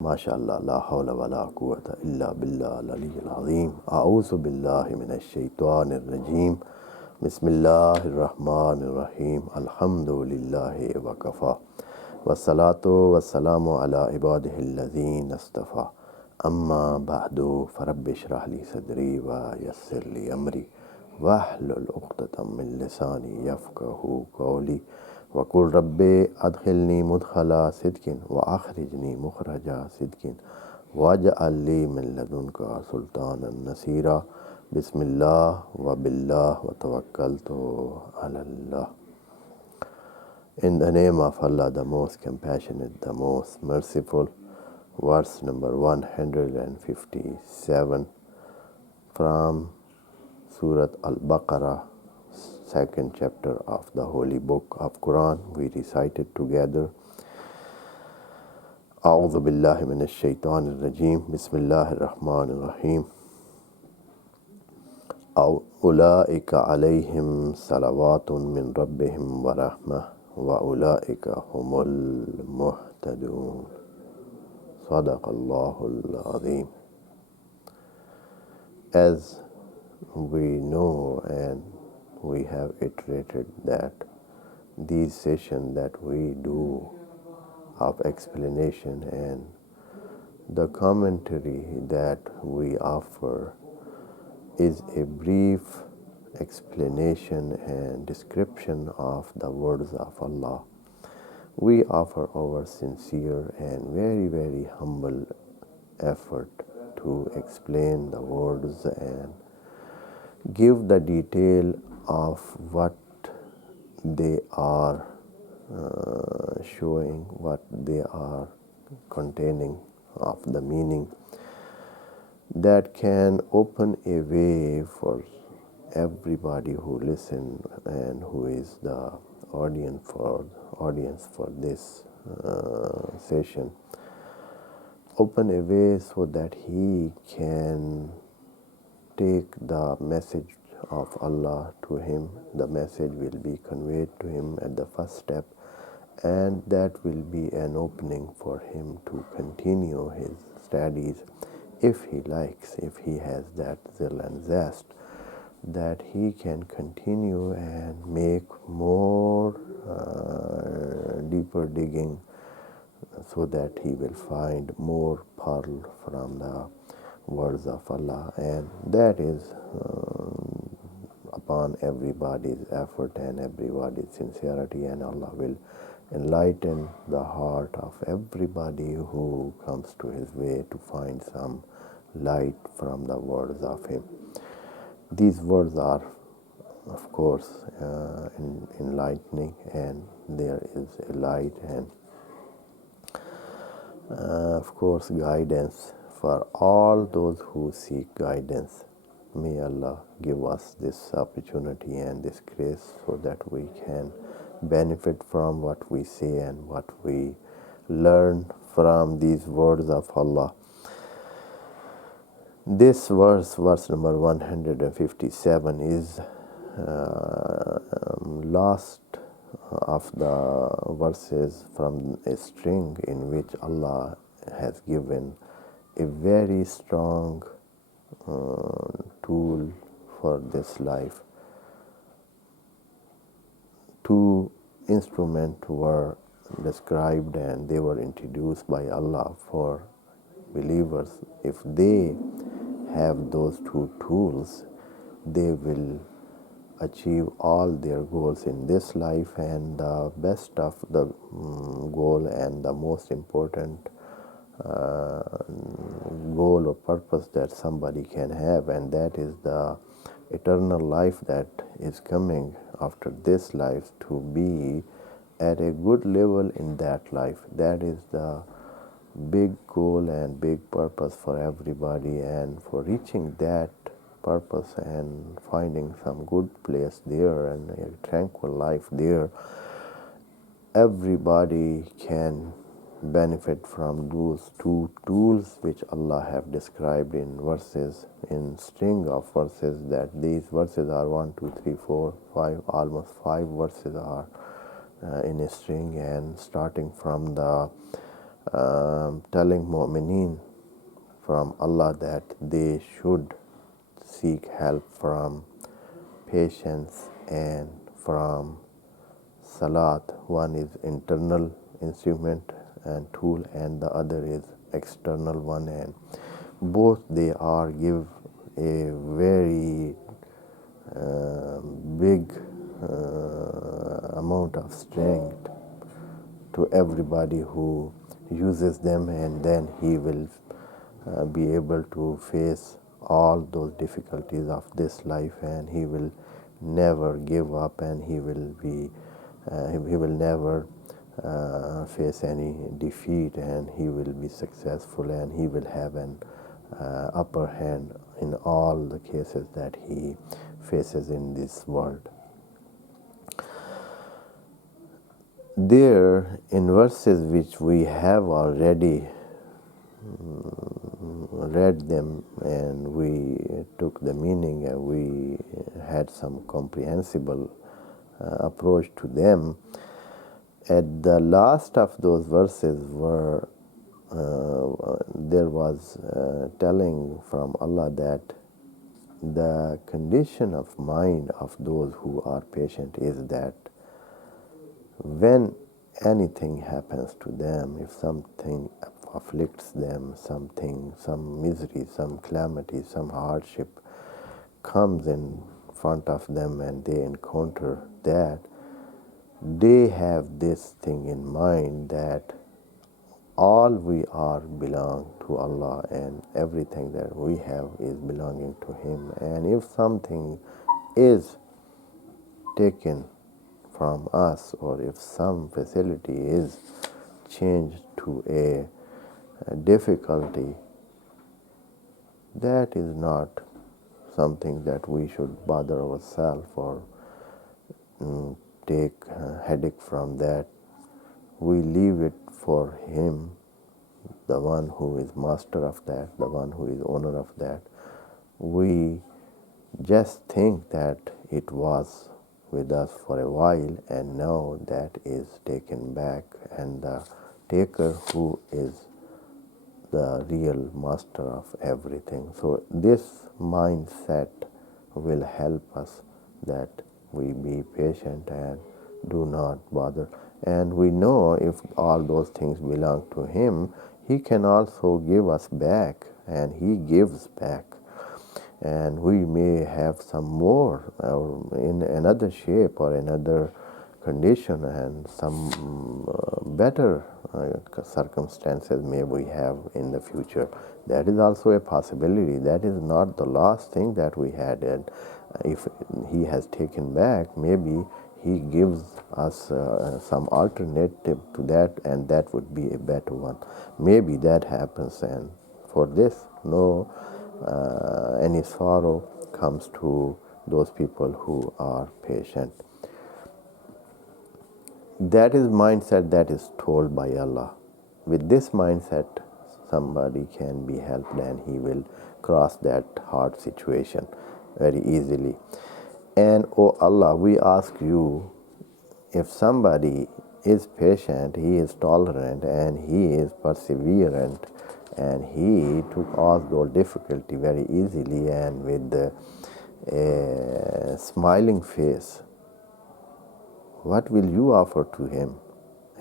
MashaAllah, la hawla wa la quwwata illa billah al-aliyyil azim. A'udhu billahi minash shaitanir rajim. Bismillahir rahmanir rahim. Alhamdulillahi wa kafa. Wassalatu wassalamu ala ibadihi alladhina astafa. Amma ba'du, farabbi shrah li sadri wa yassir li amri. Wahlul uqdatam min lisani yafqahu qawli. وقل ربي أدخلني مدخل صدق وأخرجني مخرج صدق واجعل لي من لدنك سلطانا نصيرا بسم الله وبالله وتوكلت على الله. In the name of Allah, the most compassionate, the most merciful. Verse number 157 from Surah Al-Baqarah, second chapter of the holy book of Quran. We recite it together. أعوذ بالله من الشيطان الرجيم بسم الله الرحمن الرحيم أولئك عليهم صلوات من ربهم ورحمة وأولئك هم المهتدون صدق الله العظيم. As we know and we have iterated that these sessions that we do of explanation and the commentary that we offer is a brief explanation and description of the words of Allah. We offer our sincere and very, very humble effort to explain the words and give the detail of what they are showing, what they are containing of the meaning that can open a way for everybody who listen and who is the audience for this session, open a way so that he can take the message of Allah to him. The message will be conveyed to him at the first step, and that will be an opening for him to continue his studies if he likes, if he has that zeal and zest, that he can continue and make more deeper digging so that he will find more pearl from the words of Allah, and that is upon everybody's effort and everybody's sincerity, and Allah will enlighten the heart of everybody who comes to his way to find some light from the words of him. These words are, of course, enlightening, and there is a light and of course guidance for all those who seek guidance. May Allah give us this opportunity and this grace so that we can benefit from what we say and what we learn from these words of Allah. This verse number 157, is last of the verses from a string in which Allah has given a very strong tool for this life. Two instruments were described and they were introduced by Allah for believers. If they have those two tools, they will achieve all their goals in this life, and the best of the goal and the most important goal or purpose that somebody can have, and that is the eternal life that is coming after this life, to be at a good level in that life. That is the big goal and big purpose for everybody, and for reaching that purpose and finding some good place there and a tranquil life there, everybody can benefit from those two tools which Allah have described in verses, in string of verses. That these verses are 1, 2, 3, 4, 5, almost 5 verses are in a string, and starting from the telling mu'mineen from Allah that they should seek help from patience and from salat. One is internal instrument and tool, and the other is external one, and both they are give a very big amount of strength to everybody who uses them, and then he will be able to face all those difficulties of this life, and he will never give up, and he will never face any defeat, and he will be successful, and he will have an upper hand in all the cases that he faces in this world. There, in verses which we have already read them and we took the meaning and we had some comprehensible approach to them, at the last of those verses were there was telling from Allah that the condition of mind of those who are patient is that when anything happens to them, if something afflicts them, some misery, some calamity, some hardship comes in front of them and they encounter that, they have this thing in mind that all we are belong to Allah, and everything that we have is belonging to Him. And if something is taken from us, or if some facility is changed to a difficulty, that is not something that we should bother ourselves or take headache from that. We leave it for Him, the one who is master of that, the one who is owner of that. We just think that it was with us for a while, and now that is taken back, and the taker who is the real master of everything. So this mindset will help us that we be patient and do not bother. And we know if all those things belong to Him, He can also give us back, and He gives back. And we may have some more in another shape or another condition, and some better circumstances may we have in the future. That is also a possibility. That is not the last thing that we had. And if He has taken back, maybe He gives us some alternative to that, and that would be a better one. Maybe that happens, and for this, no any sorrow comes to those people who are patient. That is mindset that is told by Allah. With this mindset, somebody can be helped, and he will cross that hard situation very easily. And oh Allah, we ask you, if somebody is patient, he is tolerant, and he is perseverant, and he took all those difficulty very easily and with a smiling face, what will you offer to him?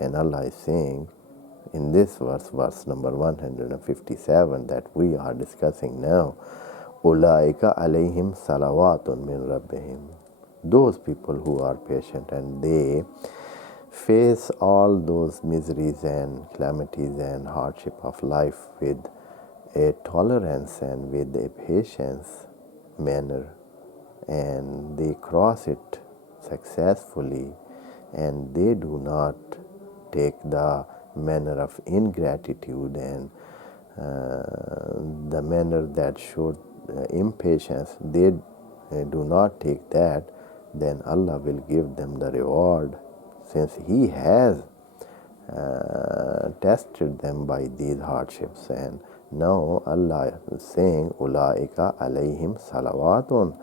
And Allah is saying in this verse number 157 that we are discussing now, Ulaika alayhim salawatun min rabbihim. Those people who are patient and they face all those miseries and calamities and hardship of life with a tolerance and with a patience manner, and they cross it successfully, and they do not take the manner of ingratitude and the manner that showed impatience. They do not take that, then Allah will give them the reward, since He has tested them by these hardships. And now Allah is saying, Ulaika alayhim salawatun.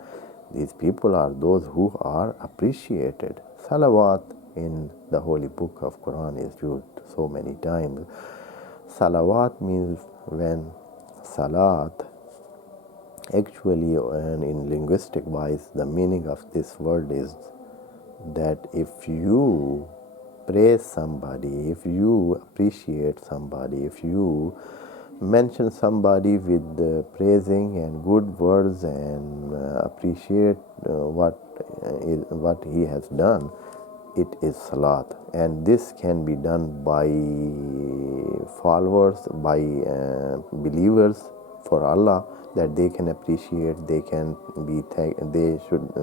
These people are those who are appreciated. Salawat in the holy book of Quran is used so many times. Salawat means when salat, actually, and in linguistic wise, the meaning of this word is that if you praise somebody, if you appreciate somebody, if you mention somebody with praising and good words and appreciate what he has done, it is salat. And this can be done by followers, by believers for Allah, that they can appreciate, they can be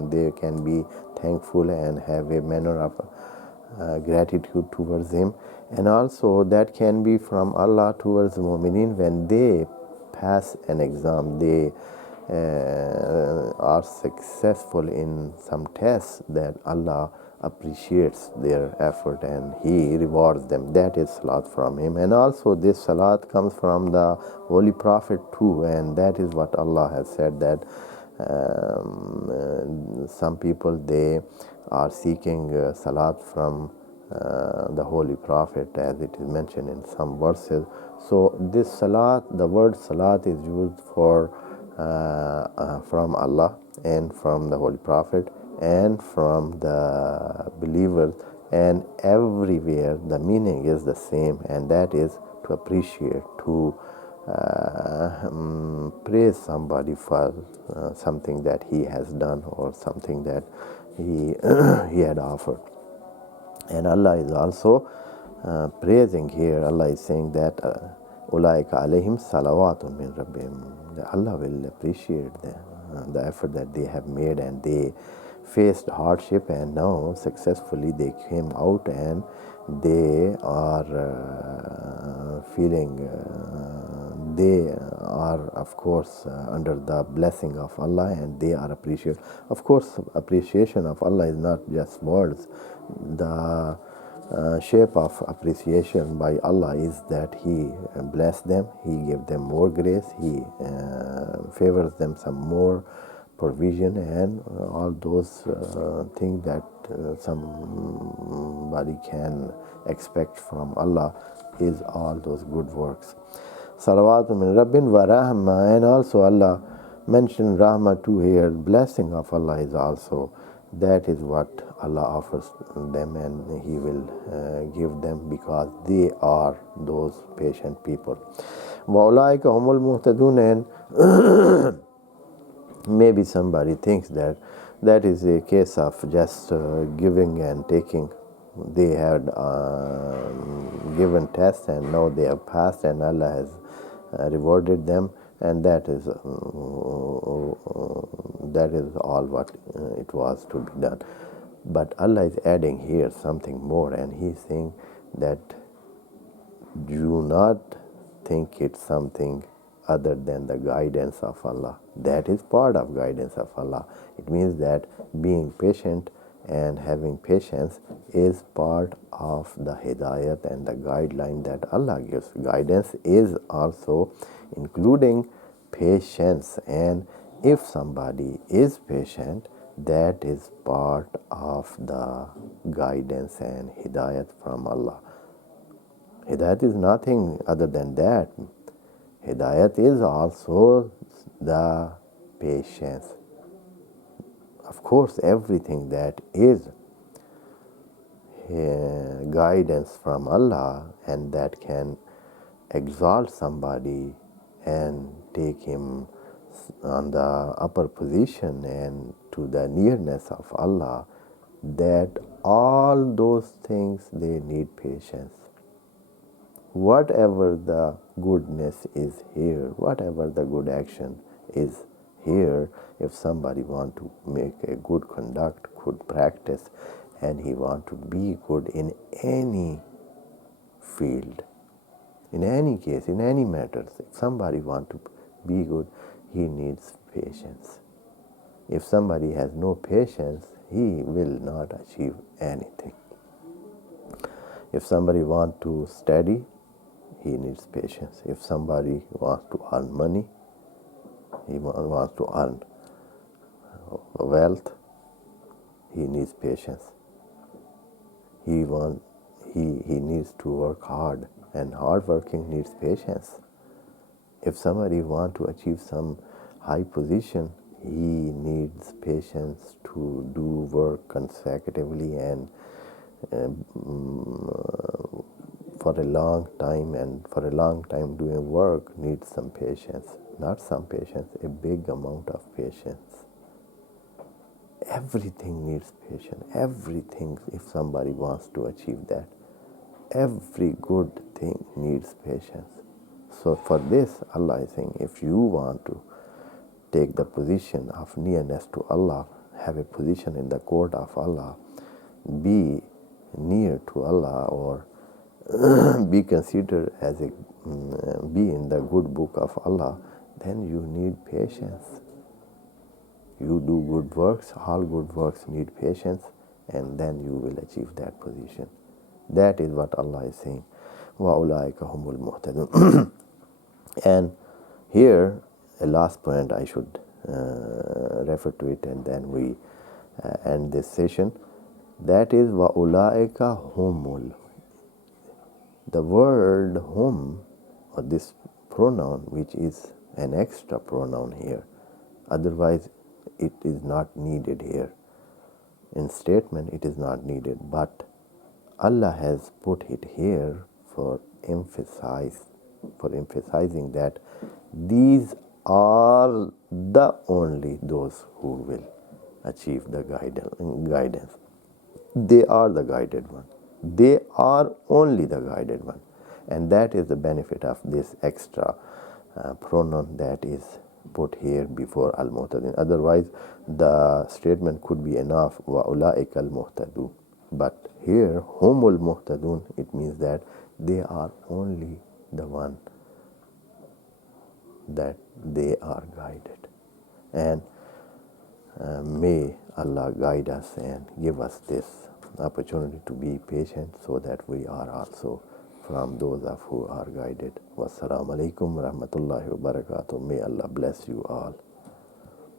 they can be thankful and have a manner of gratitude towards him. And also that can be from Allah towards the mu'mineen when they pass an exam, they are successful in some tests, that Allah appreciates their effort and He rewards them. That is salat from Him. And also this salat comes from the Holy Prophet too, and that is what Allah has said, that some people, they are seeking salat from the Holy Prophet, as it is mentioned in some verses. So this salat, the word salat is used for from Allah and from the Holy Prophet and from the believers, and everywhere the meaning is the same, and that is to appreciate, to praise somebody for something that he has done or something that he he had offered. And Allah is also praising here. Allah is saying that Ulaika alayhim salawatun min rabbihim. Allah will appreciate the effort that they have made, and they faced hardship, and now successfully they came out, and they are feeling they are, of course, under the blessing of Allah, and they are appreciated. Of course, appreciation of Allah is not just words. The shape of appreciation by Allah is that He bless them, He give them more grace, He favors them some more provision, and all those things that somebody can expect from Allah is all those good works. Salawatu min Rabbin wa rahma, and also Allah mentioned rahma too here. Blessing of Allah is also, that is what Allah offers them, and He will give them, because they are those patient people. وَأُولَٰئِكَ هُمُ الْمُهْتَدُونَ. And maybe somebody thinks that that is a case of just giving and taking. They had given tests, and now they have passed, and Allah has rewarded them, and that is all what it was to be done. But Allah is adding here something more, and He is saying that do not think it's something other than the guidance of Allah. That is part of guidance of Allah. It means that being patient and having patience is part of the hidayat and the guideline that Allah gives. Guidance is also including patience, and if somebody is patient, that is part of the guidance and hidayat from Allah. Hidayat is nothing other than that. Hidayat is also the patience. Of course, everything that is guidance from Allah and that can exalt somebody and take him on the upper position and to the nearness of Allah, that all those things, they need patience. Whatever the goodness is here, whatever the good action is here, if somebody want to make a good conduct, good practice, and he want to be good in any field, in any case, in any matters, if somebody want to be good, he needs patience. If somebody has no patience, he will not achieve anything. If somebody want to study, he needs patience. If somebody wants to earn money, he wants to earn wealth, he needs patience. He needs to work hard. and hardworking needs patience. If somebody wants to achieve some high position, he needs patience to do work consecutively and for a long time, and for a long time doing work needs some patience. Not some patience, a big amount of patience. Everything needs patience. Everything, if somebody wants to achieve that, every good thing needs patience. So for this, Allah is saying, if you want to take the position of nearness to Allah, have a position in the court of Allah, be near to Allah, or be considered as a be in the good book of Allah, then you need patience. You do good works, all good works need patience, and then you will achieve that position. That is what Allah is saying. وَأُولَٰئِكَ هُمُ الْمُهْتَدُونَ. And here, a last point I should refer to it, and then we end this session. That is وَأُولَٰئِكَ هُمُ. The word hum, or this pronoun, which is an extra pronoun here, otherwise it is not needed here. In statement it is not needed, but Allah has put it here for emphasizing that these are the only those who will achieve the guidance. They are the guided one. They are only the guided one. And that is the benefit of this extra pronoun that is put here before al-muhtadin. Otherwise, the statement could be enough, wa ulaika al-muhtadun. But here, humul muhtadun, it means that they are only the one that they are guided. And may Allah guide us and give us this opportunity to be patient, so that we are also from those of who are guided. Wassalamu alaikum wa rahmatullahi wa barakatuh. May Allah bless you all.